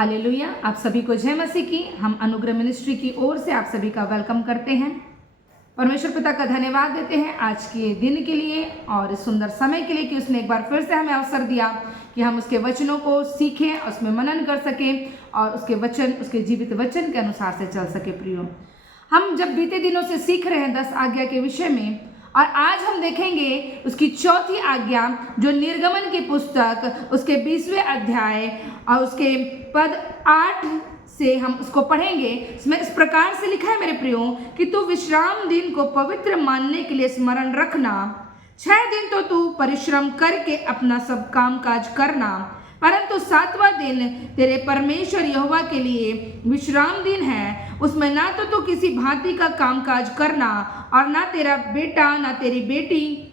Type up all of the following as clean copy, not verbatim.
Hallelujah. आप सभी को जय मसीह की। हम अनुग्रह मिनिस्ट्री की ओर से आप सभी का वेलकम करते हैं। परमेश्वर पिता का धन्यवाद देते हैं आज के दिन के लिए और इस सुंदर समय के लिए कि उसने एक बार फिर से हमें अवसर दिया कि हम उसके वचनों को सीखें, उसमें मनन कर सकें और उसके वचन, उसके जीवित वचन के अनुसार से चल सके। प्रियो, हम जब बीते दिनों से सीख रहे हैं 10 आज्ञा के विषय में, और आज हम देखेंगे उसकी चौथी आज्ञा जो निर्गमन की पुस्तक उसके 20वें अध्याय और उसके पद 8 से हम उसको पढ़ेंगे। इसमें इस प्रकार से लिखा है, मेरे प्रियो, कि तू विश्राम दिन को पवित्र मानने के लिए स्मरण रखना। 6 दिन तो तू परिश्रम करके अपना सब काम काज करना, परंतु 7वां दिन तेरे परमेश्वर यहोवा के लिए विश्राम दिन है। उसमें ना तो तू किसी भांति का कामकाज करना, और ना तेरा बेटा, ना तेरी बेटी,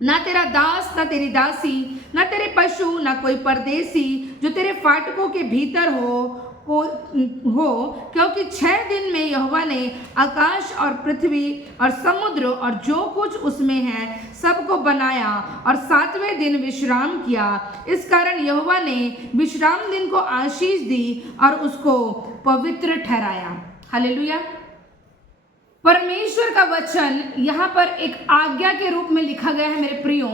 ना तेरा दास, ना तेरी दासी, ना तेरे पशु, ना कोई परदेसी जो तेरे फाटकों के भीतर हो, क्योंकि 6 दिन में यहोवा ने आकाश और पृथ्वी और समुद्र और जो कुछ उसमें है सबको बनाया और 7वें दिन विश्राम किया। इस कारण यहोवा ने विश्राम दिन को आशीष दी और उसको पवित्र ठहराया। हालेलुया। परमेश्वर का वचन यहाँ पर एक आज्ञा के रूप में लिखा गया है, मेरे प्रियो,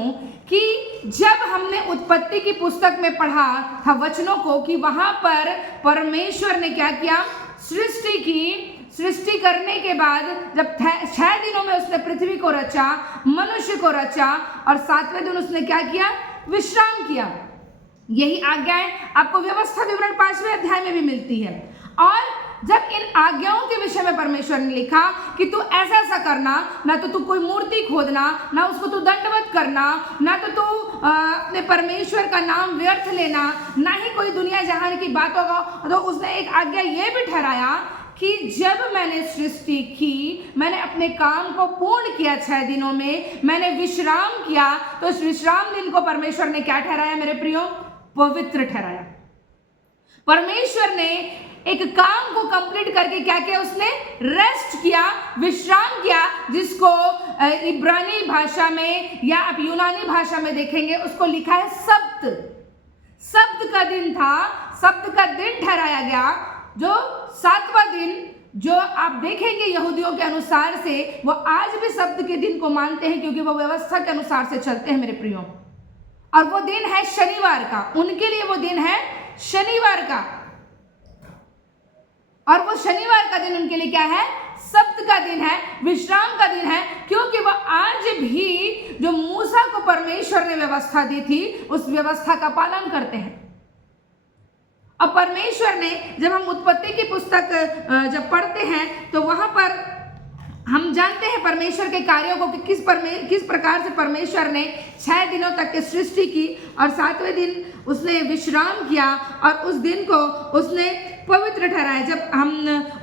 कि जब हमने उत्पत्ति की पुस्तक में पढ़ा था वचनों को कि वहां पर परमेश्वर ने क्या किया, सृष्टि की। सृष्टि करने के बाद जब 6 दिनों में उसने पृथ्वी को रचा, मनुष्य को रचा, और 7वें दिन उसने क्या किया, विश्राम किया। यही आज्ञाएं आपको व्यवस्था विवरण 5वें अध्याय में भी मिलती है। और जब इन आज्ञाओं के विषय में परमेश्वर ने लिखा कि तू ऐसा ऐसा करना, ना तो तू कोई मूर्ति खोदना, ना उसको तू दंडवत करना, ना तो तू अपने परमेश्वर का नाम व्यर्थ लेना, ना ही कोई दुनिया जहान की बातों का, तो उसने एक आज्ञा ये भी ठहराया कि जब मैंने सृष्टि की, मैंने अपने काम को पूर्ण किया, 6 दिनों में मैंने विश्राम किया, तो इस विश्राम दिन को परमेश्वर ने क्या ठहराया, मेरे प्रियो, पवित्र ठहराया। परमेश्वर ने एक काम को कंप्लीट करके क्या किया, उसने रेस्ट किया, विश्राम किया, जिसको इब्रानी भाषा में या आप यूनानी भाषा में देखेंगे उसको लिखा है सब्त। सब्त का दिन था, सब्त का दिन ठहराया गया, जो 7वां दिन, जो आप देखेंगे यहूदियों के अनुसार से वो आज भी सब्त के दिन को मानते हैं, क्योंकि वो व्यवस्था के अनुसार से चलते हैं, मेरे प्रियो। और वो दिन है शनिवार का, उनके लिए वो दिन है शनिवार का, और वो शनिवार का दिन उनके लिए क्या है, सब्त का दिन है, विश्राम का दिन है, क्योंकि वो आज भी जो मूसा को परमेश्वर ने व्यवस्था दी थी उस व्यवस्था का पालन करते हैं। अब परमेश्वर ने, जब हम उत्पत्ति की पुस्तक जब पढ़ते हैं तो वहां पर हम जानते हैं परमेश्वर के कार्यों को कि किस प्रकार से परमेश्वर ने 6 दिनों तक की सृष्टि की और 7वें दिन उसने विश्राम किया और उस दिन को उसने पवित्र ठहराया। जब हम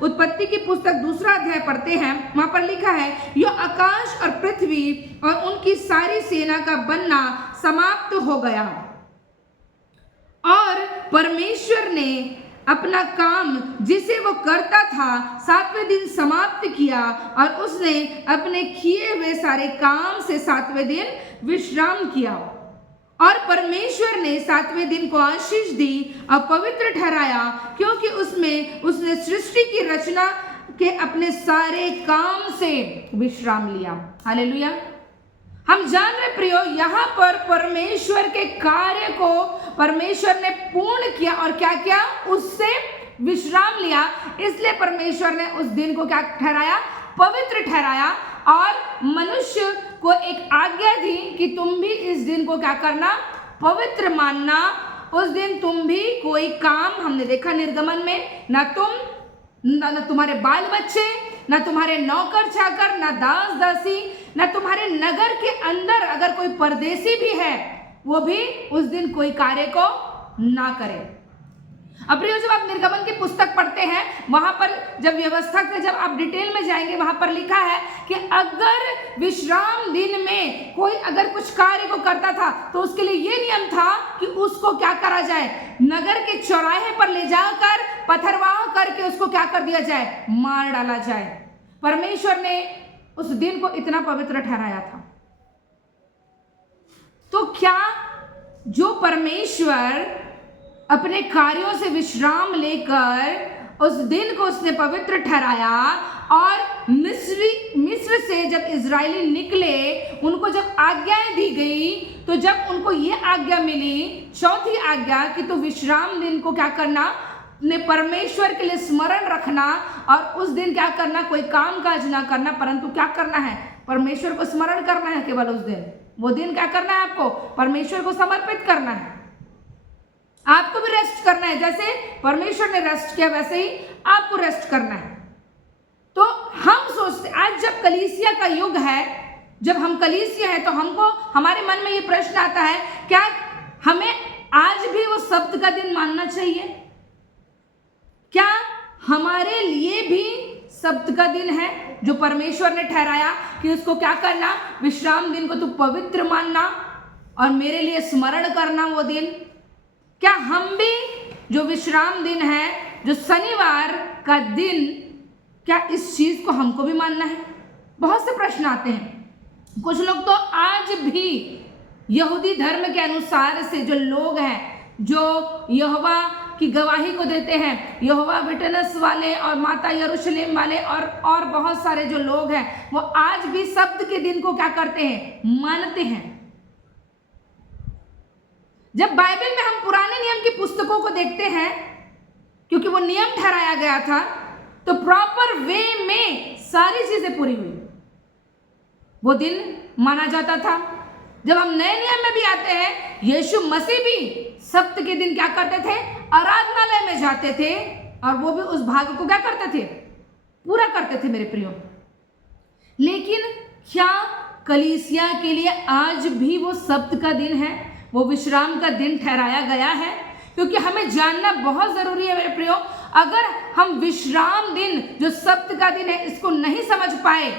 उत्पत्ति की पुस्तक 2वां अध्याय पढ़ते हैं, वहां पर लिखा है, यो आकाश और पृथ्वी और उनकी सारी सेना का बनना समाप्त हो गया और परमेश्वर ने अपना काम जिसे वो करता था 7वें दिन समाप्त किया और उसने अपने किए हुए सारे काम से 7वें दिन विश्राम किया। और परमेश्वर ने 7वें दिन को आशीष दी और पवित्र ठहराया, क्योंकि उसमें उसने सृष्टि की रचना के अपने सारे काम से विश्राम लिया। हालेलुया। हम जान रहे प्रियो, यहाँ पर परमेश्वर के कार्य को परमेश्वर ने पूर्ण किया और क्या किया, उससे विश्राम लिया। इसलिए परमेश्वर ने उस दिन को क्या ठहराया, पवित्र ठहराया, और मनुष्य को एक आज्ञा दी कि तुम भी इस दिन को क्या करना, पवित्र मानना। उस दिन तुम भी कोई काम, हमने देखा निर्गमन में, ना तुम, ना तुम्हारे बाल बच्चे, ना तुम्हारे नौकर चाकर, ना दास दासी, ना तुम्हारे नगर के अंदर अगर कोई परदेसी भी है, वो भी उस दिन कोई कार्य को ना करे। अब जब आप निर्गमन की पुस्तक पढ़ते हैं, वहां पर जब व्यवस्था के जब आप डिटेल में जाएंगे, वहां पर लिखा है कि अगर विश्राम दिन में कोई अगर कुछ कार्य को करता था तो उसके लिए ये नियम था कि उसको क्या करा जाए, नगर के चौराहे पर ले जाकर पथरवाह करके उसको क्या कर दिया जाए, मार डाला जाए। परमेश्वर ने उस दिन को इतना पवित्र ठहराया था। तो क्या जो परमेश्वर अपने कार्यों से विश्राम लेकर उस दिन को उसने पवित्र ठहराया। और मिस्र से जब इजरायली निकले, उनको जब आज्ञाएं दी गई, तो जब उनको ये आज्ञा मिली, चौथी आज्ञा, कि तो विश्राम दिन को क्या करना, अपने परमेश्वर के लिए स्मरण रखना, और उस दिन क्या करना, कोई काम काज ना करना, परंतु क्या करना है, परमेश्वर को स्मरण करना है। केवल उस दिन, वो दिन क्या करना है, आपको परमेश्वर को समर्पित करना है। आपको भी रेस्ट करना है, जैसे परमेश्वर ने रेस्ट किया वैसे ही आपको रेस्ट करना है। तो हम सोचते, आज जब कलीसिया का युग है, जब हम कलीसिया है, तो हमको हमारे मन में ये प्रश्न आता है, क्या हमें आज भी वो सब्त का दिन मानना चाहिए? क्या हमारे लिए भी सब्त का दिन है जो परमेश्वर ने ठहराया कि उसको क्या करना, विश्राम दिन को तू पवित्र मानना और मेरे लिए स्मरण करना वो दिन? क्या हम भी जो विश्राम दिन है, जो शनिवार का दिन, क्या इस चीज को हमको भी मानना है? बहुत से प्रश्न आते हैं। कुछ लोग तो आज भी यहूदी धर्म के अनुसार से जो लोग हैं, जो यहोवा की गवाही को देते हैं, यहोवा विटनेस वाले और माता यरूशलेम वाले और बहुत सारे जो लोग हैं, वो आज भी सब्त के दिन को क्या करते हैं, मानते हैं। जब बाइबल में हम पुराने नियम की पुस्तकों को देखते हैं, क्योंकि वो नियम ठहराया गया था, तो प्रॉपर वे में सारी चीजें पूरी हुई, वो दिन माना जाता था। जब हम नए नियम में भी आते हैं, यीशु मसीह भी सब्त के दिन क्या करते थे, आराधनालय में जाते थे, और वो भी उस भाग को क्या करते थे, पूरा करते थे मेरे प्रियो। लेकिन क्या कलीसिया के लिए आज भी वो सब्त का दिन है, वो विश्राम का दिन ठहराया गया है? क्योंकि हमें जानना बहुत जरूरी है मेरे प्रियो। अगर हम विश्राम दिन जो सब्त का दिन है इसको नहीं समझ पाए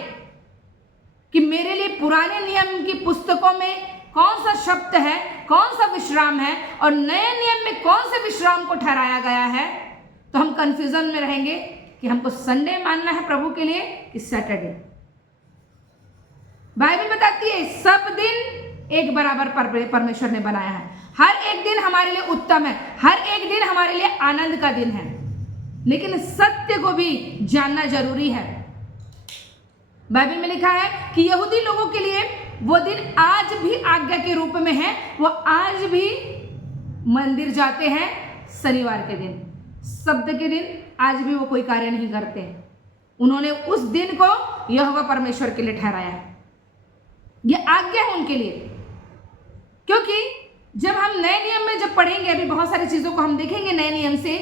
कि मेरे लिए पुराने नियम की पुस्तकों में कौन सा शब्द है, कौन सा विश्राम है, और नए नियम में कौन से विश्राम को ठहराया गया है, तो हम कंफ्यूजन में रहेंगे कि हमको संडे मानना है प्रभु के लिए कि सैटरडे। बाइबल बताती है सब दिन एक बराबर परमेश्वर ने बनाया है। हर एक दिन हमारे लिए उत्तम है, हर एक दिन हमारे लिए आनंद का दिन है, लेकिन सत्य को भी जानना जरूरी है। बाइबल में लिखा है कि यहूदी लोगों के लिए वो दिन आज भी आज्ञा के रूप में है। वो आज भी मंदिर जाते हैं शनिवार के दिन, सब्त के दिन आज भी वो कोई कार्य नहीं करते। उन्होंने उस दिन को यहोवा परमेश्वर के लिए ठहराया है, ये आज्ञा है उनके लिए। क्योंकि जब हम नए नियम में जब पढ़ेंगे, अभी बहुत सारी चीजों को हम देखेंगे नए नियम से,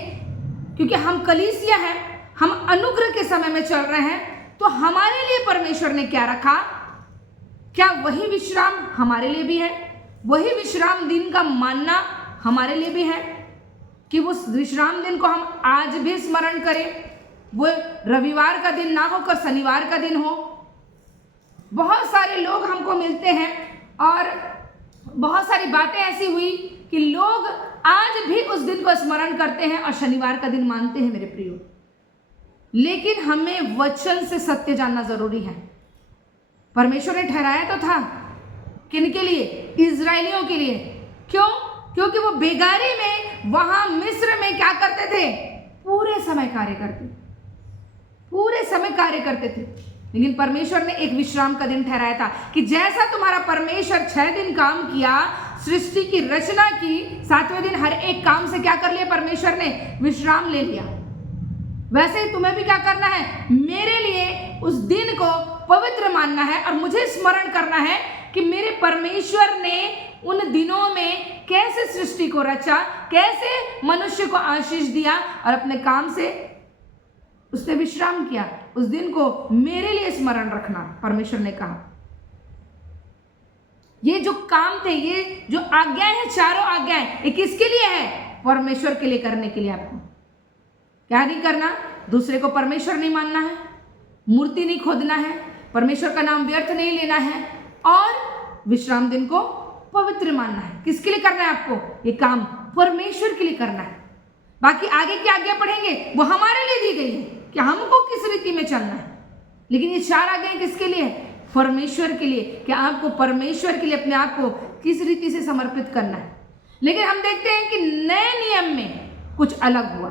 क्योंकि हम कलीसिया हैं, हम अनुग्रह के समय में चल रहे हैं, तो हमारे लिए परमेश्वर ने क्या रखा, क्या वही विश्राम हमारे लिए भी है? वही विश्राम दिन का मानना हमारे लिए भी है कि वो विश्राम दिन को हम आज भी स्मरण करें, वो रविवार का दिन ना होकर शनिवार का दिन हो। बहुत सारे लोग हमको मिलते हैं और बहुत सारी बातें ऐसी हुई कि लोग आज भी उस दिन को स्मरण करते हैं और शनिवार का दिन मानते हैं मेरे प्रियो। लेकिन हमें वचन से सत्य जानना जरूरी है। परमेश्वर ने ठहराया तो था किनके लिए? इजरायलियों के लिए। क्यों? क्योंकि वो बेगारी में वहां मिस्र में क्या करते थे? पूरे समय कार्य करते थे। लेकिन परमेश्वर ने एक विश्राम का दिन ठहराया था कि जैसा तुम्हारा परमेश्वर 6 दिन काम किया, सृष्टि की रचना की, 7वें दिन हर एक काम से क्या कर लिया परमेश्वर ने? विश्राम ले लिया। वैसे ही तुम्हें भी क्या करना है? मेरे लिए उस दिन को पवित्र मानना है और मुझे स्मरण करना है कि मेरे परमेश्वर ने उन दिनों में कैसे सृष्टि को रचा, कैसे मनुष्य को आशीष दिया और अपने काम से उसने विश्राम किया। उस दिन को मेरे लिए स्मरण रखना, परमेश्वर ने कहा। ये जो काम थे, ये जो आज्ञाएं हैं, चारों आज्ञाएं, ये किसके लिए है? परमेश्वर के लिए करने के लिए। आपको क्या नहीं करना? दूसरे को परमेश्वर नहीं मानना है, मूर्ति नहीं खोदना है, परमेश्वर का नाम व्यर्थ नहीं लेना है और विश्राम दिन को पवित्र मानना है। किसके लिए करना है आपको? ये काम परमेश्वर के लिए करना है। बाकी आगे की आज्ञा पढ़ेंगे, वो हमारे लिए दी गई है कि हमको किस रीति में चलना है। लेकिन ये 4 आज्ञाएं किसके लिए है? परमेश्वर के लिए, कि आपको परमेश्वर के लिए अपने आप को किस रीति से समर्पित करना है। लेकिन हम देखते हैं कि नए नियम में कुछ अलग हुआ।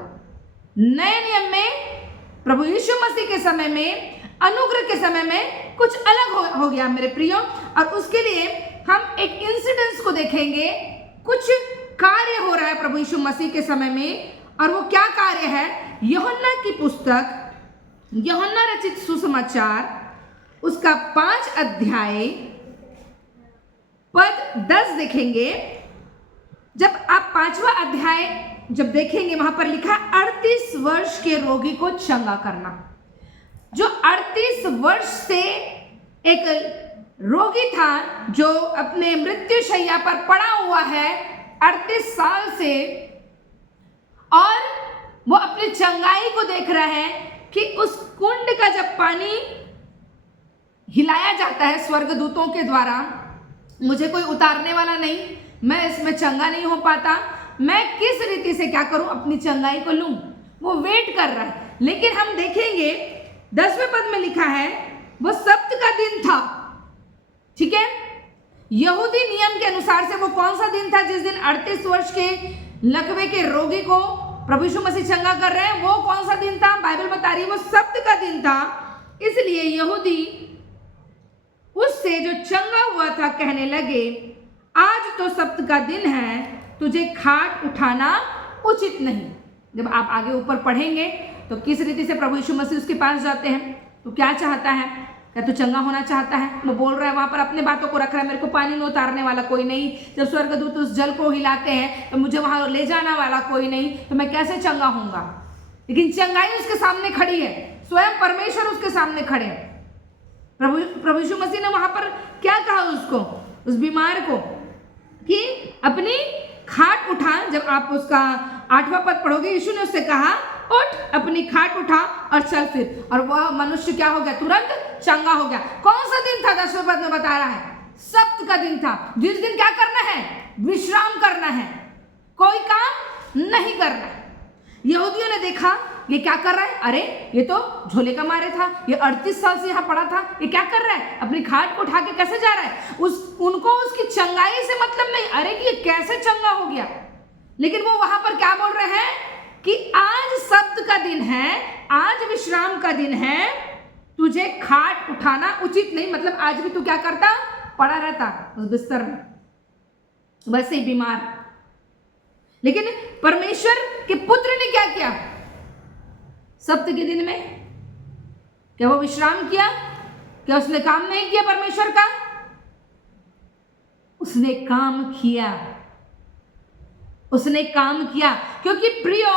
नए नियम में प्रभु यीशु मसीह के समय में, अनुग्रह के समय में कुछ अलग हो गया मेरे प्रियो। और उसके लिए हम एक इंसिडेंस को देखेंगे। कुछ कार्य हो रहा है प्रभु यीशु मसीह के समय में, और वो क्या कार्य है? यूहन्ना की पुस्तक, यूहन्ना रचित सुसमाचार, उसका 5 अध्याय पद 10 देखेंगे। जब आप 5वां अध्याय जब देखेंगे, वहां पर लिखा 38 वर्ष के रोगी को चंगा करना। जो 38 वर्ष से एक रोगी था, जो अपने मृत्यु शैया पर पड़ा हुआ है 38 साल से, और वो अपनी चंगाई को देख रहा है कि उस कुंड का जब पानी हिलाया जाता है स्वर्गदूतों के द्वारा, मुझे कोई उतारने वाला नहीं, मैं इसमें चंगा नहीं हो पाता, मैं किस रीति से क्या करूं, अपनी चंगाई को लूं। वो वेट कर रहा है। लेकिन हम देखेंगे 10वें पद में लिखा है, वो सब्त का दिन था। ठीक है, यहूदी नियम के अनुसार से वो कौन सा दिन था जिस दिन 38 वर्ष के लकवे के रोगी को प्रभु यीशु मसीह चंगा कर रहे हैं? वो कौन सा दिन था? बाइबल बता रही है वो सब्त का दिन था। इसलिए यहूदी उससे जो चंगा हुआ था कहने लगे, आज तो सब्त का दिन है, तुझे खाट उठाना उचित नहीं। जब आप आगे ऊपर पढ़ेंगे तो किस रीति से प्रभु यीशु मसीह उसके पास जाते हैं, तो क्या चाहता है? क्या तू चंगा होना चाहता है? वो बोल रहा है, वहां पर अपने बातों को रख रहा है, मेरे को पानी में उतारने वाला कोई नहीं, जब स्वर्गदूत उस जल को हिलाते हैं तो मुझे वहां ले जाने वाला कोई नहीं, तो मैं कैसे चंगा होऊंगा? लेकिन चंगाई उसके सामने खड़ी है, स्वयं परमेश्वर उसके सामने खड़े हैं। प्रभु यीशु मसीह ने वहां पर क्या कहा उसको, उस बीमार को, कि अपनी खाट उठा। जब आप उसका 8वां पद पढ़ोगे, यीशु ने उससे कहा, उठ, अपनी खाट उठा और चल फिर। और वह मनुष्य क्या हो गया? तुरंत चंगा हो गया। कौन सा दिन था? 10वें पद में बता रहा है, सब्त का दिन था, जिस दिन क्या करना है? विश्राम करना है, कोई काम नहीं करना है। यहूदियों ने देखा ये क्या कर रहा है, अरे ये तो झोले का मारे था, ये 38 साल से यहाँ पड़ा था, ये क्या कर रहा है? अपनी खाट को उठा के कैसे जा रहा है? उनको उसकी चंगाई से मतलब नहीं, अरे कि ये कैसे चंगा हो गया। लेकिन वो वहां पर क्या बोल रहे हैं कि आज सब्त का दिन है, आज विश्राम का दिन है, तुझे खाट उठाना उचित नहीं। मतलब आज भी तू क्या करता? पड़ा रहता उस बिस्तर में, वैसे ही बीमार। लेकिन परमेश्वर के पुत्र ने क्या किया? सब्त के दिन में क्या वो विश्राम किया? क्या उसने काम नहीं किया परमेश्वर का? उसने काम किया, उसने काम किया। क्योंकि प्रियो,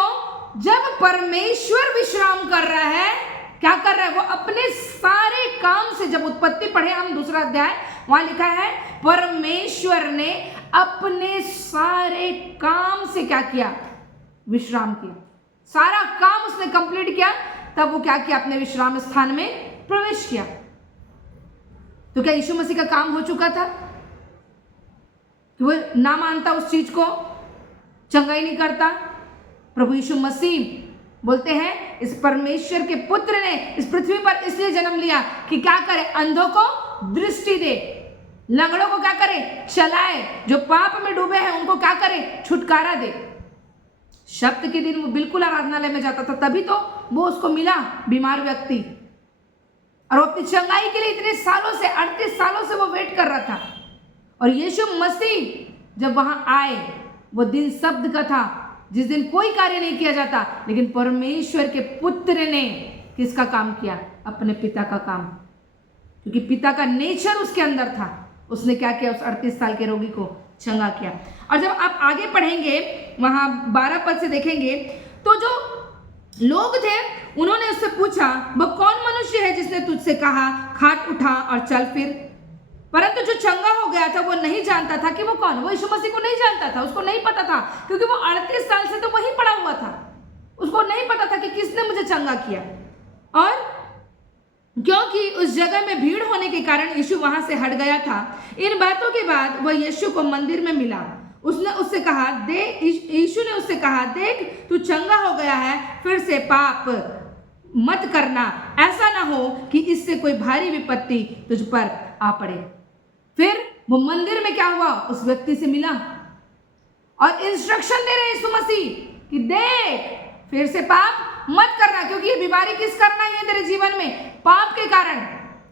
जब परमेश्वर विश्राम कर रहा है, क्या कर रहा है? वो अपने सारे काम से, जब उत्पत्ति पढ़े हम 2 अध्याय, वहां लिखा है परमेश्वर ने अपने सारे काम से क्या किया? विश्राम किया। सारा काम उसने कंप्लीट किया, तब वो क्या किया? अपने विश्राम स्थान में प्रवेश किया। तो क्या यीशु मसीह का काम हो चुका था कि वो ना मानता उस चीज को, चंगाई नहीं करता? प्रभु यीशु मसीह बोलते हैं, इस परमेश्वर के पुत्र ने इस पृथ्वी पर इसलिए जन्म लिया कि क्या करे? अंधों को दृष्टि दे, लंगड़ों को क्या करे? चलाए, जो पाप में डूबे हैं उनको क्या करे? छुटकारा दे। सब्त के दिन वो बिल्कुल आराधनालय में जाता था, तभी तो वो उसको मिला बीमार व्यक्ति, और वो अपनी चंगाई के लिए इतने सालों से, 38 सालों से वो वेट कर रहा था। और यीशु मसीह जब वहां आए, वो दिन सब्त का था, जिस दिन कोई कार्य नहीं किया जाता, लेकिन परमेश्वर के पुत्र ने किसका काम किया? अपने पिता का काम। क्योंकि पिता का नेचर उसके अंदर था, उसने क्या किया? उस 38 साल के रोगी को चंगा किया। और जब आप आगे पढ़ेंगे, वहां 12 पद से देखेंगे, तो जो लोग थे उन्होंने उससे पूछा, वह कौन मनुष्य है जिसने तुझसे कहा, खाट उठा और चल फिर? परंतु जो चंगा हो गया था वो नहीं जानता था कि वो कौन। वो यीशु मसीह को नहीं जानता था, उसको नहीं पता था, क्योंकि वो 38 साल से तो वहीं पड़ा हुआ था। उसको नहीं पता था कि किसने मुझे चंगा किया। और क्योंकि उस जगह में भीड़ होने के कारण यीशु वहां से हट गया था। इन बातों के बाद वह यीशु को मंदिर में मिला। उसने उससे कहा, यीशु ने उससे कहा, देख तू चंगा हो गया है, फिर से पाप मत करना, ऐसा ना हो कि इससे कोई भारी विपत्ति तुझ पर आ पड़े। फिर वो मंदिर में क्या हुआ? उस व्यक्ति से मिला और इंस्ट्रक्शन दे रहे हैं यीशु मसीह कि देख फिर से पाप मत करना, क्योंकि ये बीमारी किस करना है तेरे जीवन में, पाप के कारण।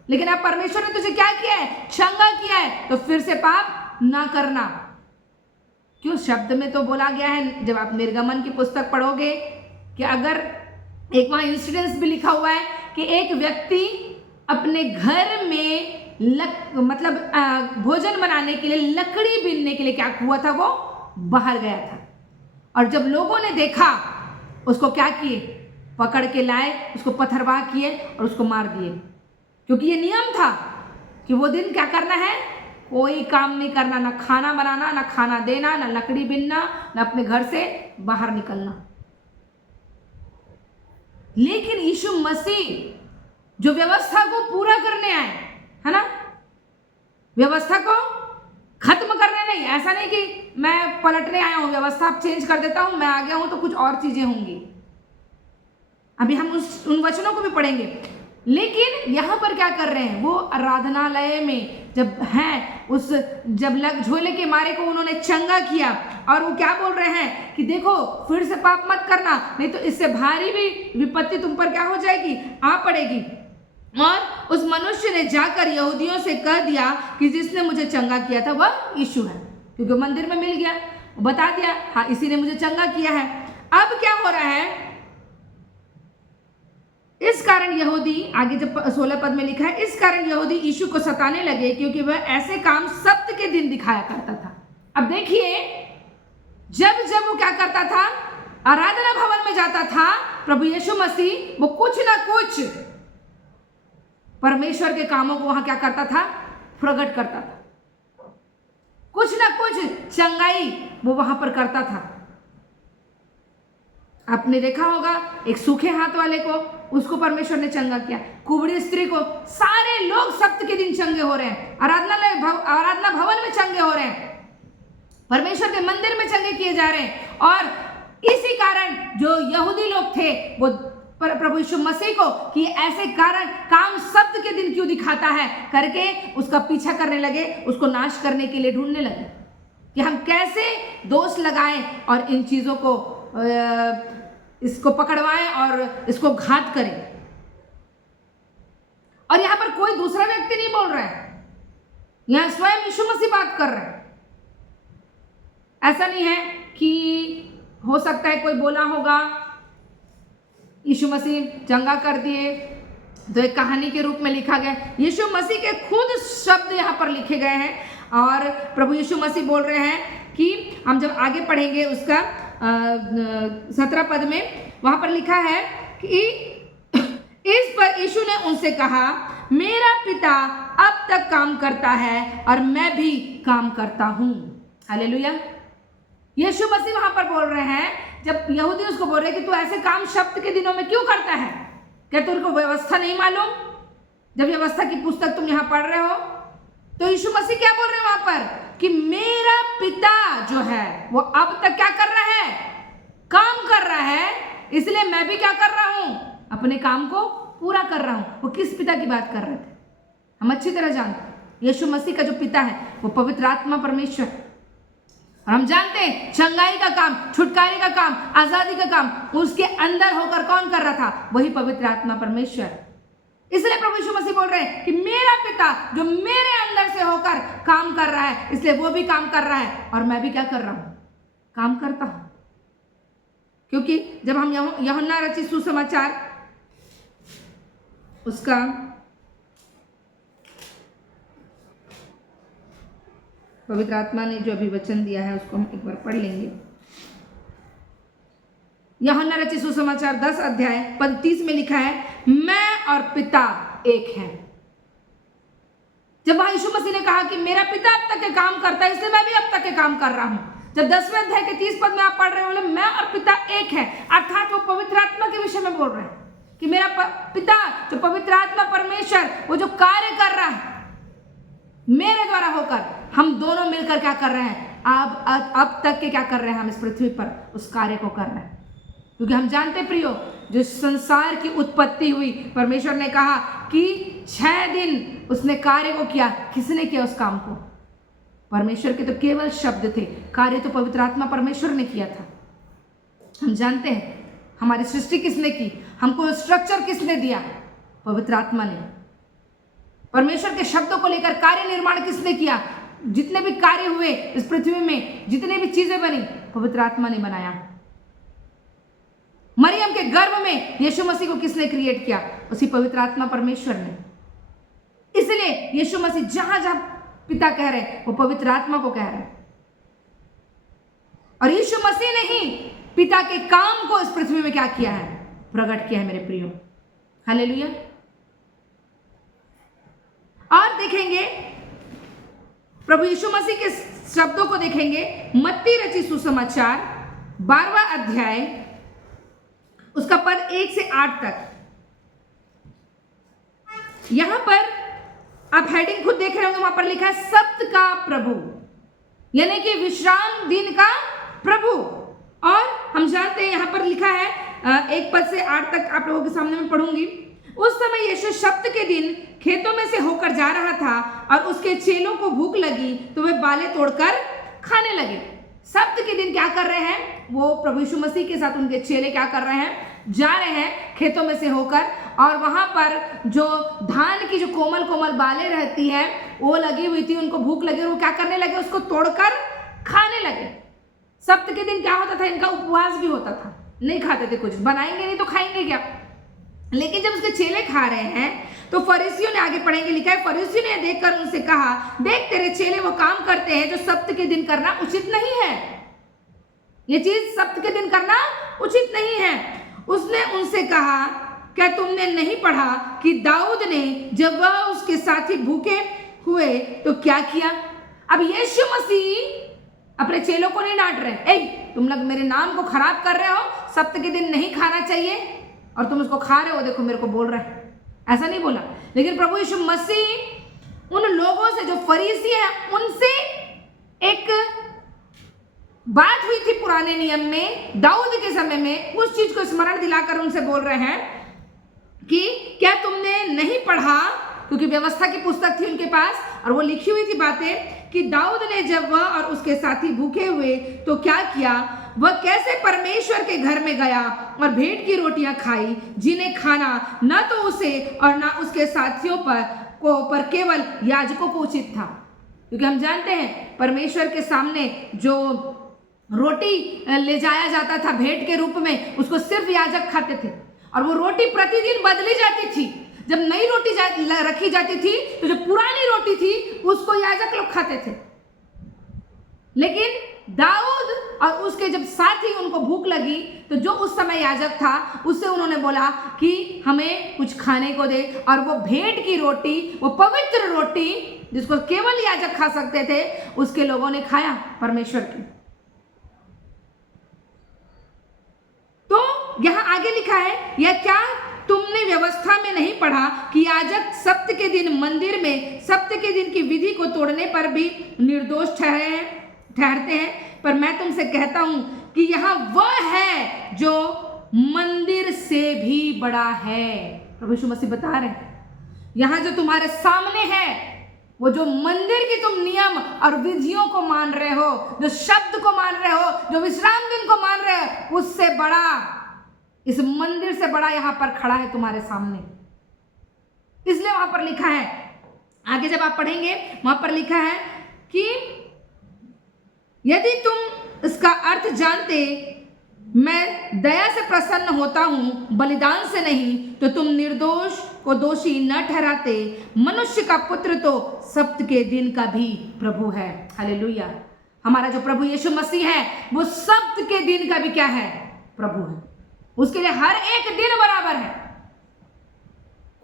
लेकिन अब परमेश्वर ने तुझे क्या किया है, चंगा किया है, तो फिर से पाप ना करना। क्यों, शब्द में तो बोला गया है, जब आप निर्गमन की पुस्तक पढ़ोगे कि अगर एक वहां इंसिडेंस भी लिखा हुआ है कि एक व्यक्ति अपने घर में भोजन बनाने के लिए लकड़ी बीनने के लिए क्या हुआ था, वो बाहर गया था। और जब लोगों ने देखा उसको क्या किए, पकड़ के लाए, उसको पत्थरवाह किए और उसको मार दिए, क्योंकि ये नियम था कि वो दिन क्या करना है, कोई काम नहीं करना, ना खाना बनाना, ना खाना देना, ना लकड़ी बीनना, ना अपने घर से बाहर निकलना। लेकिन यीशु मसीह जो व्यवस्था को पूरा करने आए, है ना, व्यवस्था को खत्म करने नहीं, ऐसा नहीं कि मैं पलटने आया हूं, व्यवस्था चेंज कर देता हूं, मैं आ गया हूं तो कुछ और चीजें होंगी। अभी हम उन वचनों को भी पढ़ेंगे। लेकिन यहां पर क्या कर रहे हैं, वो आराधनालय में जब झोले के मारे को उन्होंने चंगा किया, और वो क्या बोल रहे हैं कि देखो फिर से पाप मत करना, नहीं तो इससे भारी भी विपत्ति तुम पर क्या हो जाएगी, आ पड़ेगी। और उस मनुष्य ने जाकर यहूदियों से कह दिया कि जिसने मुझे चंगा किया था वह यीशु है, क्योंकि मंदिर में मिल गया, बता दिया हाँ इसी ने मुझे चंगा किया है। अब क्या हो रहा है, इस कारण यहूदी, आगे जब 16 पद में लिखा है, इस कारण यहूदी यीशु को सताने लगे क्योंकि वह ऐसे काम सब्त के दिन दिखाया करता था। अब देखिए, जब जब वो क्या करता था, आराधना भवन में जाता था प्रभु यीशु मसीह, वो कुछ ना कुछ परमेश्वर के कामों को वहां क्या करता था, प्रकट करता था, कुछ ना कुछ चंगाई वो वहां पर करता था। आपने देखा होगा एक सूखे हाथ वाले को, उसको परमेश्वर ने चंगा किया, कुबड़ी स्त्री को, सारे लोग सप्त के दिन चंगे हो रहे हैं, आराधना भवन में चंगे हो रहे हैं, परमेश्वर के मंदिर में चंगे किए जा रहे हैं। और इसी कारण जो यहूदी लोग थे वो प्रभु यीशु मसीह को कि ऐसे काम सप्त के दिन क्यों दिखाता है करके उसका पीछा करने लगे, उसको नाश करने के लिए ढूंढने लगे कि हम कैसे दोष लगाएं और इन चीजों को इसको पकड़वाएं और इसको घात करें। और यहां पर कोई दूसरा व्यक्ति नहीं बोल रहा है, यहां स्वयं यीशु मसीह बात कर रहे हैं। ऐसा नहीं है कि हो सकता है कोई बोला होगा यीशु मसीह चंगा कर दिए, तो एक कहानी के रूप में लिखा गया। यीशु मसीह के खुद शब्द यहाँ पर लिखे गए हैं और प्रभु यीशु मसीह बोल रहे हैं कि हम जब आगे पढ़ेंगे उसका 17 पद में वहां पर लिखा है कि इस पर यीशु ने उनसे कहा, मेरा पिता अब तक काम करता है और मैं भी काम करता हूं। हालेलुया। यीशु मसीह वहां पर बोल रहे हैं, जब यहूदी उसको बोल रहे हैं कि तू ऐसे काम शब्द के दिनों में क्यों करता है, क्या तुमको व्यवस्था नहीं मालूम, जब व्यवस्था की पुस्तक तुम यहां पढ़ रहे हो। तो यीशु मसीह क्या बोल रहे हैं वहां पर कि मेरा पिता जो है वो अब तक क्या कर रहा है, काम कर रहा है, इसलिए मैं भी क्या कर रहा हूं, अपने काम को पूरा कर रहा हूं। वो किस पिता की बात कर रहे थे, हम अच्छी तरह जानते हैं। यीशु मसीह का जो पिता है वो पवित्र आत्मा परमेश्वर, और हम जानते हैं चंगाई का काम, छुटकारे का काम, आजादी का काम उसके अंदर होकर कौन कर रहा था, वही पवित्र आत्मा परमेश्वर। इसलिए प्रभु यीशु मसीह बोल रहे हैं कि मेरा पिता जो मेरे अंदर से होकर काम कर रहा है, इसलिए वो भी काम कर रहा है और मैं भी क्या कर रहा हूं, काम करता हूं। क्योंकि जब हम यूहन्ना रचित सुसमाचार उसका पवित्र आत्मा ने जो अभी वचन दिया है उसको हम एक बार पढ़ लेंगे। यूहन्ना रचित सुसमाचार 10 अध्याय पद 30 में लिखा है, मैं और पिता एक हैं। जब वहां यीशु मसीह ने कहा कि मेरा पिता अब तक के काम करता है, इसलिए मैं भी अब तक के काम कर रहा हूं। जब 10वें अध्याय के 30 पद में आप पढ़ रहे हो, मैं और पिता एक है, अर्थात वो पवित्र आत्मा के विषय में बोल रहे हैं कि मेरा पिता जो पवित्र आत्मा परमेश्वर वो जो कार्य कर रहा है मेरे द्वारा होकर, हम दोनों मिलकर क्या कर रहे हैं, अब तक के क्या कर रहे हैं, हम इस पृथ्वी पर उस कार्य को कर रहे हैं। क्योंकि हम जानते प्रियो, जो संसार की उत्पत्ति हुई, परमेश्वर ने कहा कि 6 दिन उसने कार्य को किया। किसने किया उस काम को, परमेश्वर के तो केवल शब्द थे, कार्य तो पवित्र आत्मा परमेश्वर ने किया था। हम जानते हैं हमारी सृष्टि किसने की, हमको स्ट्रक्चर किसने दिया, पवित्र आत्मा ने। परमेश्वर के शब्दों को लेकर कार्य निर्माण किसने किया, जितने भी कार्य हुए इस पृथ्वी में, जितने भी चीजें बनी, पवित्र आत्मा ने बनाया। मरियम के गर्भ में यीशु मसीह को किसने क्रिएट किया, उसी पवित्र आत्मा परमेश्वर ने। इसलिए यीशु मसीह जहां जहां पिता कह रहे हैं वो पवित्र आत्मा को कह रहे हैं। और यीशु मसीह ने ही पिता के काम को इस पृथ्वी में क्या किया है, प्रकट किया है मेरे प्रियो। हालेलुया। और देखेंगे प्रभु यीशु मसीह के शब्दों को देखेंगे, मत्ती रचित सुसमाचार 12वां अध्याय उसका पद 1 से 8 तक। यहां पर आप हेडिंग खुद देख रहे होंगे, वहां पर लिखा है सप्त का प्रभु, यानी कि विश्राम दिन का प्रभु। और हम जानते हैं यहां पर लिखा है 1 पद से 8 तक आप लोगों के सामने में पढ़ूंगी। उस समय यीशु सप्त के दिन खेतों में से होकर जा रहा था और उसके चेलों को भूख लगी तो वे बाले तोड़कर खाने लगे। सप्त के दिन क्या कर रहे हैं, वो प्रभु यीशु मसीह के साथ उनके चेले क्या कर रहे हैं, जा रहे हैं खेतों में से होकर, और वहां पर जो धान की जो कोमल कोमल बालें रहती है वो लगी हुई थी, उनको भूख लगी और वो क्या करने लगे, उसको तोड़कर खाने लगे। सप्त के दिन क्या होता था, इनका उपवास भी होता था, नहीं खाते थे कुछ, बनाएंगे नहीं तो खाएंगे क्या। लेकिन जब उसके चेले खा रहे हैं तो फरीसियों ने, आगे पढ़ेंगे, लिखा है फरीसियों ने देखकर उनसे कहा, देख तेरे चेले वो काम करते हैं जो सप्त के दिन करना उचित नहीं है। ये चीज सप्त के दिन करना उचित नहीं है। उसने उनसे कहा, क्या तुमने नहीं पढ़ा कि दाऊद ने जब वह उसके साथी भूखे हुए तो क्या किया। अब यीशु मसीह अपने चेलों को नहीं डांट रहे, ए तुम लोग मेरे नाम को खराब कर रहे हो, सप्त के दिन नहीं खाना चाहिए और तुम उसको खा रहे हो, देखो मेरे को बोल रहे हैं, ऐसा नहीं बोला। लेकिन प्रभु यीशु मसीह उन लोगों से जो फरीसी हैं उनसे एक बात हुई थी पुराने नियम में, दाऊद के समय में, उस चीज को स्मरण दिलाकर उनसे बोल रहे हैं कि क्या तुमने नहीं पढ़ा, क्योंकि व्यवस्था की पुस्तक थी उनके पास और वो लिखी हुई थी बातें, कि दाऊद ने जब वह और उसके साथी भूखे हुए तो क्या किया, वह कैसे परमेश्वर के घर में गया और भेंट की रोटियां खाई, जिन्हें खाना न तो उसे और न उसके साथियों पर केवल याजकों को उचित था। क्योंकि हम जानते हैं परमेश्वर के सामने जो रोटी ले जाया जाता था भेंट के रूप में, उसको सिर्फ याजक खाते थे और वो रोटी प्रतिदिन बदली जाती थी। जब नई रोटी रखी जाती थी तो जो पुरानी रोटी थी उसको याजक लोग खाते थे। लेकिन दाऊद और उसके जब साथी उनको भूख लगी तो जो उस समय याजक था उससे उन्होंने बोला कि हमें कुछ खाने को दे, और वो भेंट की रोटी, वो पवित्र रोटी जिसको केवल याजक खा सकते थे, उसके लोगों ने खाया परमेश्वर की। तो यहां आगे लिखा है, यह क्या तुमने व्यवस्था में नहीं पढ़ा कि याजक सप्त के दिन मंदिर में सप्त के दिन की विधि को तोड़ने पर भी निर्दोष ठहरते हैं। पर मैं तुमसे कहता हूं कि यहाँ वह है जो मंदिर से भी बड़ा है। प्रभु यीशु मसीह बता रहे हैं, यहाँ जो तुम्हारे सामने है, वो जो मंदिर की तुम नियम और विधियों को मान रहे हो, जो शब्द को मान रहे हो, जो विश्राम दिन को मान रहे हो, उससे बड़ा, इस मंदिर से बड़ा यहाँ पर खड़ा है तुम्हारे सामने। इसलिए वहां पर लिखा है, आगे जब आप पढ़ेंगे वहां पर लिखा है कि यदि तुम इसका अर्थ जानते, मैं दया से प्रसन्न होता हूं बलिदान से नहीं, तो तुम निर्दोष को दोषी न ठहराते। मनुष्य का पुत्र तो सप्त के दिन का भी प्रभु है। हालेलुया। हमारा जो प्रभु यीशु मसीह है वो सप्त के दिन का भी क्या है, प्रभु है। उसके लिए हर एक दिन बराबर है,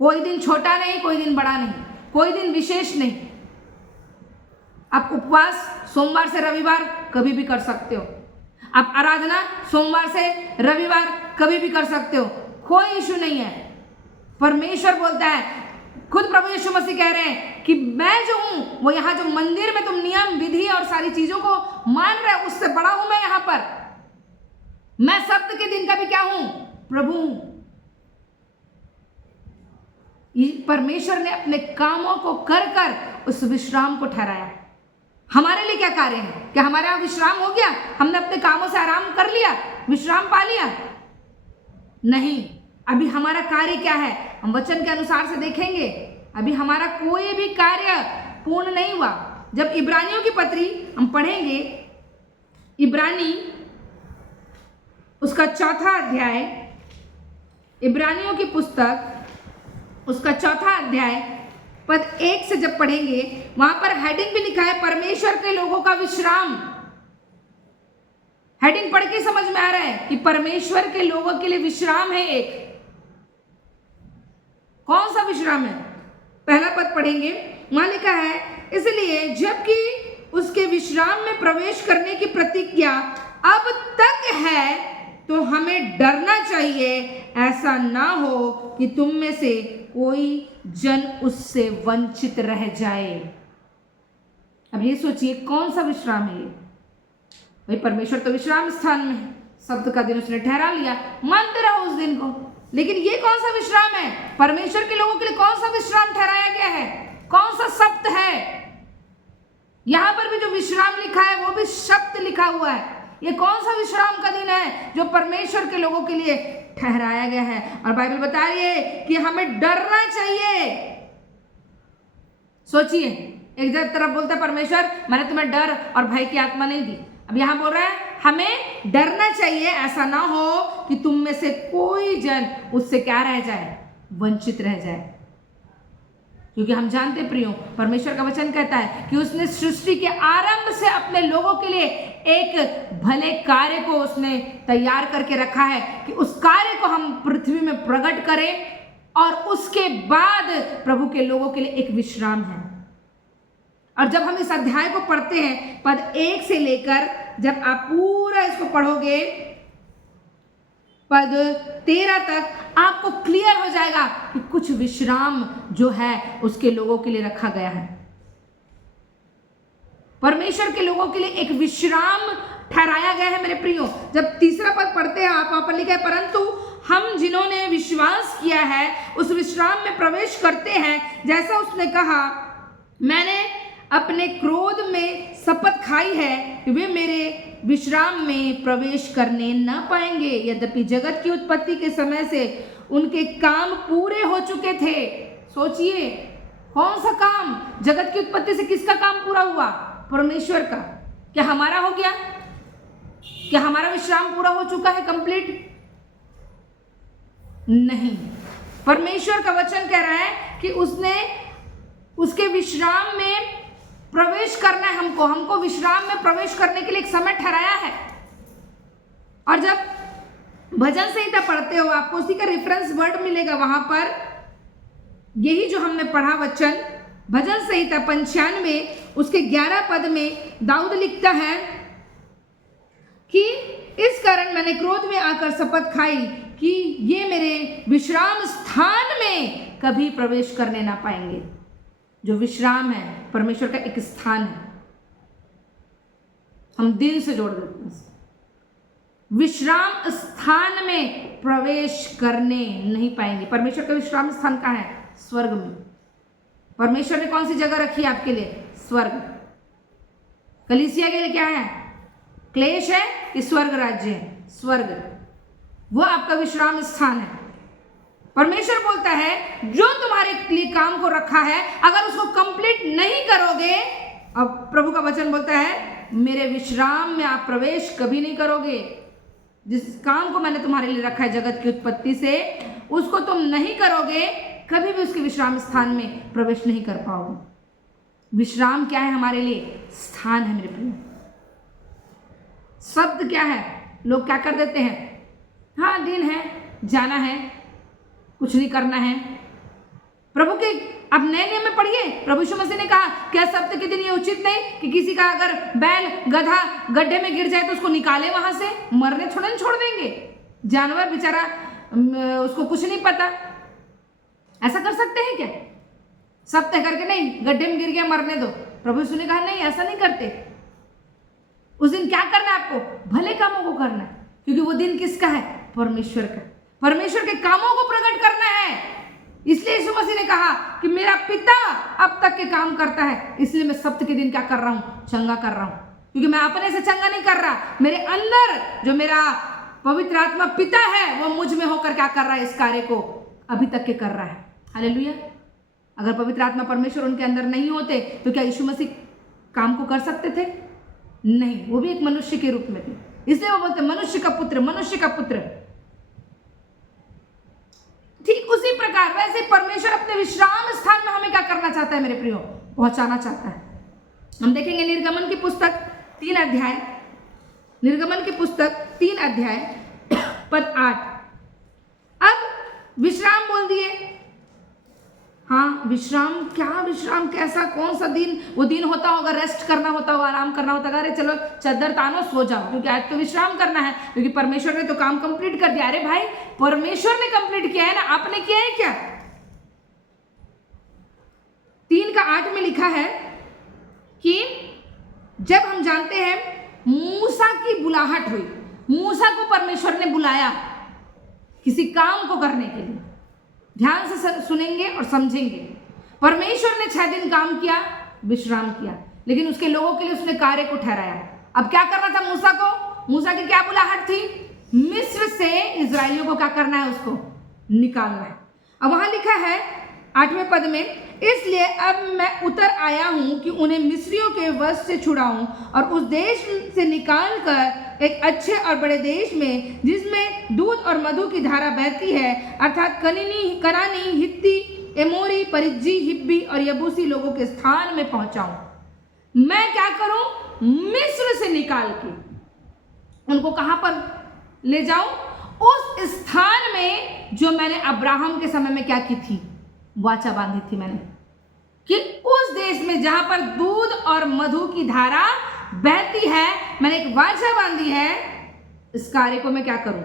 कोई दिन छोटा नहीं, कोई दिन बड़ा नहीं, कोई दिन विशेष नहीं। आप उपवास सोमवार से रविवार कभी भी कर सकते हो, आप आराधना सोमवार से रविवार कभी भी कर सकते हो, कोई इशू नहीं है। परमेश्वर बोलता है, खुद प्रभु यीशु मसीह कह रहे हैं कि मैं जो हूं वो यहाँ जो मंदिर में तुम नियम विधि और सारी चीजों को मान रहे हो, उससे बड़ा हूं मैं यहाँ पर। मैं सप्त के दिन का भी क्या हूं, प्रभु हूं। परमेश्वर ने अपने कामों को कर कर उस विश्राम को ठहराया। हमारे लिए क्या कार्य है? क्या हमारा विश्राम हो गया? हमने अपने कामों से आराम कर लिया, विश्राम पा लिया? नहीं, अभी हमारा कार्य क्या है हम वचन के अनुसार से देखेंगे। अभी हमारा कोई भी कार्य पूर्ण नहीं हुआ। जब इब्रानियों की पत्री हम पढ़ेंगे, इब्रानी उसका 4था अध्याय, इब्रानियों की पुस्तक उसका 4था अध्याय पद 1 से जब पढ़ेंगे, वहां पर हेडिंग भी लिखा है परमेश्वर के लोगों का विश्राम। हेडिंग पढ़ के समझ में आ रहा है कि परमेश्वर के लोगों के लिए विश्राम है। एक कौन सा विश्राम है? पहला पद पढ़ेंगे, वहां लिखा है, इसलिए जबकि उसके विश्राम में प्रवेश करने की प्रतिज्ञा अब तक है तो हमें डरना चाहिए, ऐसा ना हो कि तुम में से कोई जन उससे वंचित रह जाए। अब ये सोचिए कौन सा विश्राम है ये? भाई परमेश्वर तो विश्राम स्थान में है, सप्त का दिन उसने ठहरा लिया, मानते रहो उस दिन को। लेकिन ये कौन सा विश्राम है? परमेश्वर के लोगों के लिए कौन सा विश्राम ठहराया गया है? कौन सा सप्त है? यहां पर भी जो विश्राम लिखा है वो भी शब्द लिखा हुआ है। ये कौन सा विश्राम का दिन है जो परमेश्वर के लोगों के लिए ठहराया गया है? और बाइबल बता रही है कि हमें डरना चाहिए। सोचिए, एक तरफ बोलता है परमेश्वर मैंने तुम्हें डर और भय की आत्मा नहीं दी, अब यहां बोल रहा है हमें डरना चाहिए, ऐसा ना हो कि तुम में से कोई जन उससे क्या रह जाए, वंचित रह जाए। क्योंकि हम जानते प्रियो, परमेश्वर का वचन कहता है कि उसने सृष्टि के आरंभ से अपने लोगों के लिए एक भले कार्य को उसने तैयार करके रखा है कि उस कार्य को हम पृथ्वी में प्रकट करें, और उसके बाद प्रभु के लोगों के लिए एक विश्राम है। और जब हम इस अध्याय को पढ़ते हैं पद 1 से लेकर, जब आप पूरा इसको पढ़ोगे पद 13 तक, आपको क्लियर हो जाएगा कि कुछ विश्राम जो है उसके लोगों के लिए रखा गया है। परमेश्वर के लोगों के लिए एक विश्राम ठहराया गया है मेरे प्रियो। जब तीसरा पद पढ़ते हैं आप, वहां पर लिखा है, परंतु हम जिन्होंने विश्वास किया है उस विश्राम में प्रवेश करते हैं, जैसा उसने कहा, मैंने अपने क्रोध में शपथ खाई है कि वे मेरे विश्राम में प्रवेश करने न पाएंगे, यद्यपि जगत की उत्पत्ति के समय से उनके काम पूरे हो चुके थे। सोचिए कौन सा काम? जगत की उत्पत्ति से किसका काम पूरा हुआ? परमेश्वर का। क्या हमारा हो गया? क्या हमारा विश्राम पूरा हो चुका है, कंप्लीट? नहीं। परमेश्वर का वचन कह रहा है कि उसने उसके विश्राम में प्रवेश करना है। हमको विश्राम में प्रवेश करने के लिए एक समय ठहराया है। और जब भजन संहिता पढ़ते हो आपको उसी का रेफरेंस वर्ड मिलेगा, वहां पर यही जो हमने पढ़ा वचन, भजन संहिता 95 उसके 11 पद में दाऊद लिखता है कि इस कारण मैंने क्रोध में आकर शपथ खाई कि ये मेरे विश्राम स्थान में कभी प्रवेश करने ना पाएंगे। जो विश्राम है परमेश्वर का एक स्थान है, हम दिल से जोड़ देते हैं। विश्राम स्थान में प्रवेश करने नहीं पाएंगे। परमेश्वर का विश्राम स्थान कहाँ है? स्वर्ग में। परमेश्वर ने कौन सी जगह रखी है आपके लिए? स्वर्ग। कलीसिया के लिए क्या है? क्लेश है कि स्वर्ग राज्य है? स्वर्ग, वो आपका विश्राम स्थान है। परमेश्वर बोलता है जो तुम्हारे लिए काम को रखा है, अगर उसको कंप्लीट नहीं करोगे, अब प्रभु का वचन बोलता है मेरे विश्राम में आप प्रवेश कभी नहीं करोगे। जिस काम को मैंने तुम्हारे लिए रखा है जगत की उत्पत्ति से, उसको तुम नहीं करोगे, कभी भी उसके विश्राम स्थान में प्रवेश नहीं कर पाओगे। विश्राम क्या है हमारे लिए? स्थान है मेरे प्रिय। शब्द क्या है? लोग क्या कर देते हैं, हाँ दिन है, जाना है, कुछ नहीं करना है। प्रभु के अब नए नियम में पढ़िए, प्रभु यीशु मसीह ने कहा क्या सप्ताह के दिन ये उचित नहीं कि किसी का अगर बैल गधा गड्ढे में गिर जाए तो उसको निकाले वहां से? मरने थोड़ा नहीं छोड़ देंगे। जानवर बेचारा उसको कुछ नहीं पता, ऐसा कर सकते हैं क्या? सप्ताह करके नहीं, गड्ढे में गिर गया मरने दो। प्रभु यीशु ने कहा नहीं, ऐसा नहीं करते। उस दिन क्या करना है आपको? भले कामों को करना है, क्योंकि वो दिन किसका है? परमेश्वर का। परमेश्वर के कामों को प्रकट करना है। इसलिए यीशु मसीह ने कहा कि मेरा पिता अब तक के काम करता है, इसलिए मैं सब्त के दिन क्या कर रहा हूं, चंगा कर रहा हूं। क्योंकि मैं अपने से चंगा नहीं कर रहा, मेरे अंदर जो मेरा पवित्र आत्मा पिता है वो मुझ में होकर क्या कर रहा है, इस कार्य को अभी तक के कर रहा है। हालेलुया। अगर पवित्र आत्मा परमेश्वर उनके अंदर नहीं होते तो क्या यीशु मसीह काम को कर सकते थे? नहीं, वो भी एक मनुष्य के रूप में थे, इसलिए वो बोलते मनुष्य का पुत्र, मनुष्य का पुत्र। ठीक उसी प्रकार वैसे परमेश्वर अपने विश्राम स्थान में हमें क्या करना चाहता है मेरे प्रियो, पहुंचाना चाहता है। हम देखेंगे निर्गमन की पुस्तक 3 अध्याय, निर्गमन की पुस्तक 3 अध्याय पद 8। अब विश्राम बोल दिए। हाँ, विश्राम, क्या विश्राम, कैसा, कौन सा दिन? वो दिन होता होगा रेस्ट करना होता होगा, आराम करना होता होगा, अरे चलो चद्दर तानो सो जाओ, क्योंकि आज तो विश्राम करना है, क्योंकि परमेश्वर ने तो काम कंप्लीट कर दिया। अरे भाई, परमेश्वर ने कंप्लीट किया है ना, आपने किया है क्या? 3:8 में लिखा है कि जब हम जानते हैं मूसा की बुलाहट हुई, मूसा को परमेश्वर ने बुलाया किसी काम को करने के लिए। ध्यान से सुनेंगे और समझेंगे। परमेश्वर ने 6 दिन काम किया, विश्राम किया, लेकिन उसके लोगों के लिए उसने कार्य को ठहराया। अब क्या करना था मूसा को? मूसा की क्या बुलाहट थी? मिस्र से इजरायलियों को क्या करना है, उसको निकालना है। अब वहां लिखा है 8वें पद में, इसलिए अब मैं उतर आया हूं कि उन्हें मिस्रियों के वश से छुड़ाऊं और उस देश से निकाल कर एक अच्छे और बड़े देश में, जिसमें दूध और मधु की धारा बहती है, अर्थात कनानी, हित्ती, एमोरी, परिज्जी, हिब्बी और यबूसी लोगों के स्थान में पहुंचाऊं। मैं क्या करूं? मिस्र से निकाल के उनको कहां पर ले जाऊं? उस स्थान में जो मैंने अब्राहम के समय में क्या की थी, वाचा बांधी थी मैंने, कि उस देश में जहां पर दूध और मधु की धारा बहती है, मैंने एक वाचा बांधी है। इस कार्य को मैं क्या करूं?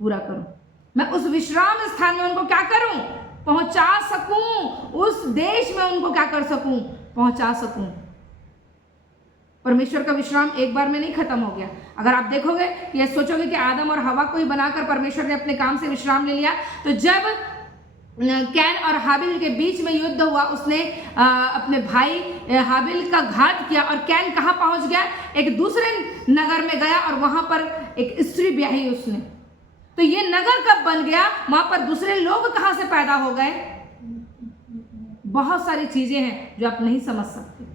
पूरा करूं। मैं उस विश्राम स्थान में उनको क्या करूं? पहुंचा सकूं। उस देश में उनको क्या कर सकूं? पहुंचा सकूं। परमेश्वर का विश्राम एक बार में नहीं खत्म हो गया। अगर आप देखोगे, ये सोचोगे कि आदम और हवा को ही बनाकर परमेश्वर ने अपने काम से विश्राम ले लिया, तो जब कैन और हाबिल के बीच में युद्ध हुआ, उसने अपने भाई हाबिल का घात किया और कैन कहाँ पहुंच गया? एक दूसरे नगर में गया और वहां पर एक स्त्री ब्याही उसने। तो ये नगर कब बन गया? वहां पर दूसरे लोग कहाँ से पैदा हो गए? बहुत सारी चीजें हैं जो आप नहीं समझ सकते।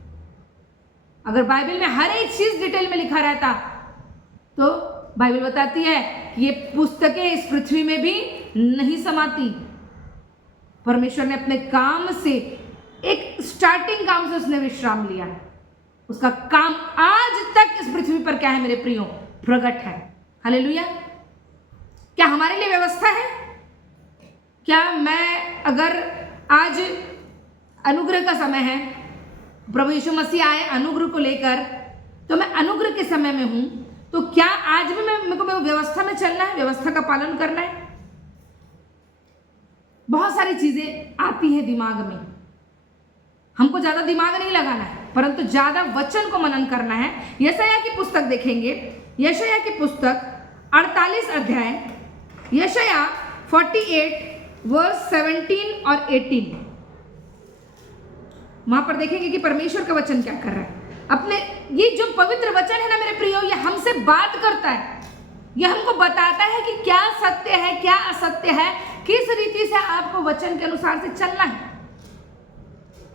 अगर बाइबल में हर एक चीज डिटेल में लिखा रहता तो बाइबल बताती है कि ये पुस्तकें इस पृथ्वी में भी नहीं समाती। परमेश्वर ने अपने काम से, एक स्टार्टिंग काम से उसने विश्राम लिया। उसका काम आज तक इस पृथ्वी पर क्या है मेरे प्रियो? प्रकट है। हालेलुया। क्या हमारे लिए व्यवस्था है? क्या मैं, अगर आज अनुग्रह का समय है, प्रभु यीशु मसीह आए अनुग्रह को लेकर, तो मैं अनुग्रह के समय में हूं, तो क्या आज भी मेरे को व्यवस्था में चलना है, व्यवस्था का पालन करना है? बहुत सारी चीजें आती हैं दिमाग में। हमको ज्यादा दिमाग नहीं लगाना है, परंतु ज्यादा वचन को मनन करना है। यशायाह की पुस्तक देखेंगे, यशायाह की पुस्तक 48 अध्याय, यशायाह 48 वर्स 17 और 18। वहां पर देखेंगे कि परमेश्वर का वचन क्या कर रहा है। अपने ये जो पवित्र वचन है ना मेरे प्रियो, ये हमसे बात करता है। ये हमको बताता है कि क्या सत्य है, क्या असत्य है, किस रीति से आपको वचन के अनुसार से चलना है।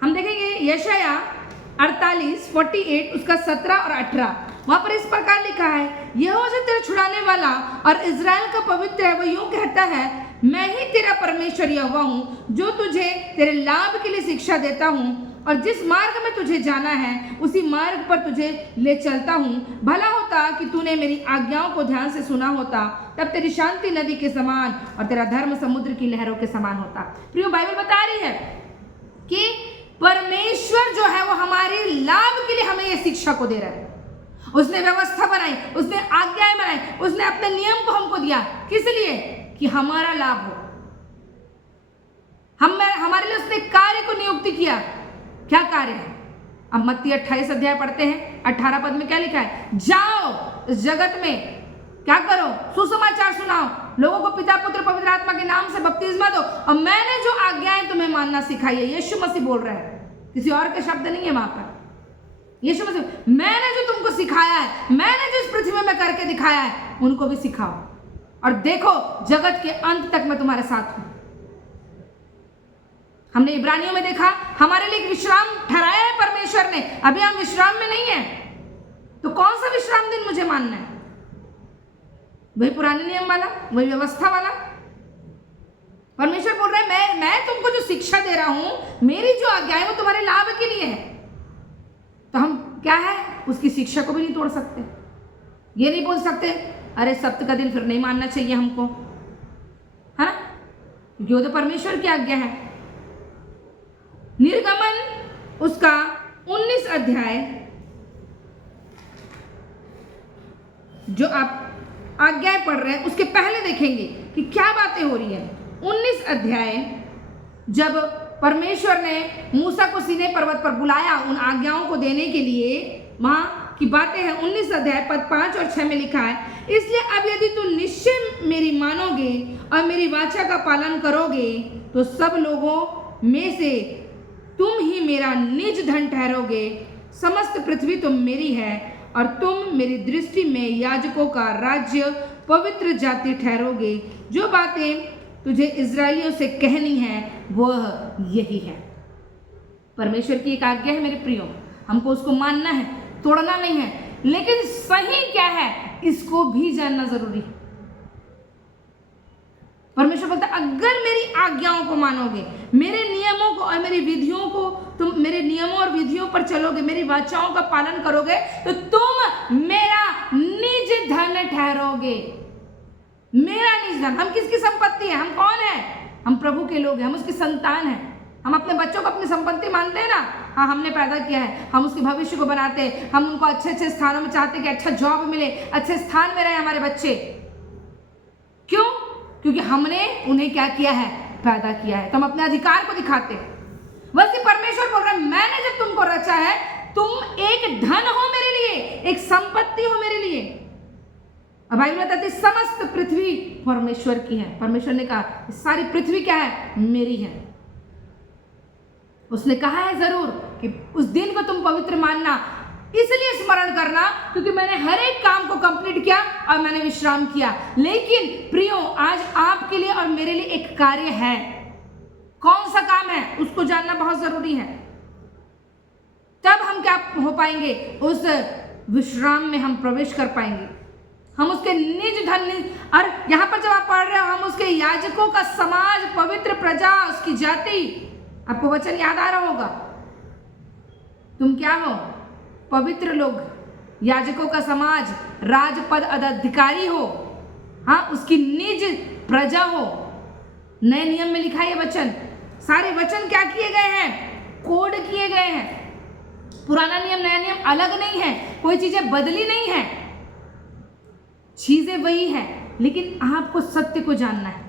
हम देखेंगे यशायाह 48 उसका 17 और 18। वहां पर इस प्रकार लिखा है, यहोवा से तेरा छुड़ाने वाला और इजराइल का पवित्र है, वो यूं कहता है, मैं ही तेरा परमेश्वर यहोवा हूं, जो तुझे तेरे लाभ के लिए शिक्षा देता हूं और जिस मार्ग में तुझे जाना है उसी मार्ग पर तुझे ले चलता हूँ। भला होता कि तूने मेरी आज्ञाओं को ध्यान से सुना होता, तब तेरी शांति नदी के समान और तेरा धर्म समुद्र की लहरों के समान होता। प्रियो, बाइबल बता रही है कि परमेश्वर जो है वो हमारे लाभ के लिए हमें ये शिक्षा को दे रहा है। उसने व्यवस्था बनाई, उसने आज्ञाएं बनाई, उसने अपने नियम को हमको दिया। किस लिए? कि हमारा लाभ हो। हमारे लिए उसने कार्य को नियुक्त किया। क्या कार्य है? अब मत्ती 28 अध्याय पढ़ते हैं, 18 पद में क्या लिखा है? जाओ इस जगत में क्या करो? सुसमाचार सुनाओ, लोगों को पिता पुत्र पवित्र आत्मा के नाम से बपतिस्मा दो और मैंने जो आज्ञाएं तुम्हें मानना सिखाई है। यीशु मसीह बोल रहे हैं, किसी और के शब्द नहीं है वहां पर। यीशु मसीह, मैंने जो तुमको सिखाया है, मैंने जो इस पृथ्वी में करके दिखाया है, उनको भी सिखाओ और देखो जगत के अंत तक मैं तुम्हारे साथ हूं। हमने इब्रानियों में देखा, हमारे लिए एक विश्राम ठहराया है परमेश्वर ने, अभी हम विश्राम में नहीं है, तो कौन सा विश्राम दिन मुझे मानना है? वही पुराने नियम वाला, वही व्यवस्था वाला? परमेश्वर बोल रहा है मैं तुमको जो शिक्षा दे रहा हूं, मेरी जो आज्ञा है वो तुम्हारे लाभ के लिए है। तो हम क्या है, उसकी शिक्षा को भी नहीं तोड़ सकते। ये नहीं बोल सकते अरे सप्त का दिन फिर नहीं मानना चाहिए हमको, है ना, क्योंकि वो तो परमेश्वर की आज्ञा है। निर्गमन उसका 19 अध्याय, जो आप आज्ञाएं पढ़ रहे हैं उसके पहले देखेंगे कि क्या बातें हो रही है। 19 अध्याय, जब परमेश्वर ने मूसा को सीनै पर्वत पर बुलाया उन आज्ञाओं को देने के लिए, वहां की बातें हैं। 19 अध्याय पद 5 और 6 में लिखा है, इसलिए अब यदि तुम निश्चय मेरी मानोगे और मेरी वाचा का पालन करोगे तो सब लोगों में से तुम ही मेरा निज धन ठहरोगे। समस्त पृथ्वी तुम मेरी है और तुम मेरी दृष्टि में याजकों का राज्य, पवित्र जाति ठहरोगे। जो बातें तुझे इजरायलियों से कहनी है वह यही है। परमेश्वर की एक आज्ञा है मेरे प्रियो, हमको उसको मानना है, तोड़ना नहीं है। लेकिन सही क्या है इसको भी जानना जरूरी है। परमेश्वर बोलता है अगर मेरी आज्ञाओं को मानोगे, मेरे नियमों को और मेरी विधियों को, तुम मेरे नियमों और विधियों पर चलोगे, मेरी वाचाओं का पालन करोगे, तो तुम मेरा निज धन ठहरोगे। मेरा निज धन, हम किसकी संपत्ति है? हम कौन है? हम प्रभु के लोग हैं, हम उसकी संतान हैं। हम अपने बच्चों को अपनी संपत्ति मानते हैं ना, हाँ हमने पैदा किया है, हम उसके भविष्य को बनाते हैं, हम उनको अच्छे अच्छे स्थानों में चाहते हैं कि अच्छा जॉब मिले, अच्छे स्थान में रहे हमारे बच्चे। क्यों? क्योंकि हमने उन्हें क्या किया है? पैदा किया है, तो हम अपने अधिकार को दिखाते हैं। वैसे परमेश्वर बोल रहा है मैंने जब तुमको रचा है, तुम एक धन हो मेरे लिए, एक संपत्ति हो मेरे लिए। अब बाइबल बताती समस्त पृथ्वी परमेश्वर की है। परमेश्वर ने कहा सारी पृथ्वी क्या है? मेरी है। उसने कहा है जरूर कि उस दिन को तुम पवित्र मानना, इसलिए स्मरण करना क्योंकि मैंने हर एक काम को कंप्लीट किया और मैंने विश्राम किया। लेकिन प्रियो, आज आपके लिए और मेरे लिए एक कार्य है। कौन सा काम है उसको जानना बहुत जरूरी है। तब हम क्या हो पाएंगे? उस विश्राम में हम प्रवेश कर पाएंगे। हम उसके निज धन, और यहां पर जब आप पढ़ रहे हो, हम उसके याजकों का समाज, पवित्र प्रजा, उसकी जाति। आपको वचन याद आ रहा होगा, तुम क्या हो? पवित्र लोग, याजकों का समाज, राजपद अधिकारी हो, हाँ उसकी निज प्रजा हो। नए नियम में लिखा है वचन, सारे वचन क्या किए गए हैं? कोड किए गए हैं। पुराना नियम नया नियम अलग नहीं है, कोई चीजें बदली नहीं है, चीजें वही है, लेकिन आपको सत्य को जानना है।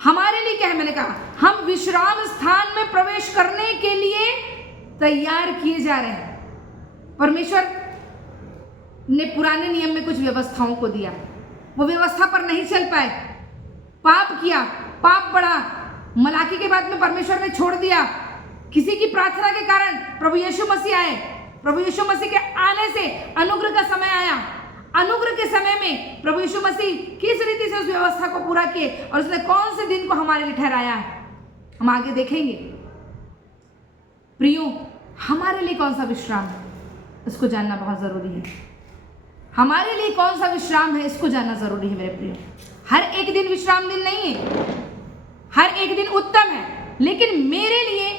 हमारे लिए क्या है? मैंने कहा हम विश्राम स्थान में प्रवेश करने के लिए तैयार किए जा रहे हैं। परमेश्वर ने पुराने नियम में कुछ व्यवस्थाओं को दिया, वो व्यवस्था पर नहीं चल पाए, पाप किया, पाप बढ़ा, मलाकी के बाद में परमेश्वर ने छोड़ दिया। किसी की प्रार्थना के कारण प्रभु यीशु मसीह आए, प्रभु यीशु मसीह के आने से अनुग्रह का समय आया। अनुग्रह के समय में प्रभु यीशु मसीह किस रीति से उस व्यवस्था को पूरा किए और उसने कौन से दिन को हमारे लिए ठहराया है, हम आगे देखेंगे। प्रियो, हमारे लिए कौन सा विश्राम है इसको जानना बहुत जरूरी है। हमारे लिए कौन सा विश्राम है इसको जानना जरूरी है मेरे प्रियो। हर एक दिन विश्राम दिन नहीं है, हर एक दिन उत्तम है, लेकिन मेरे लिए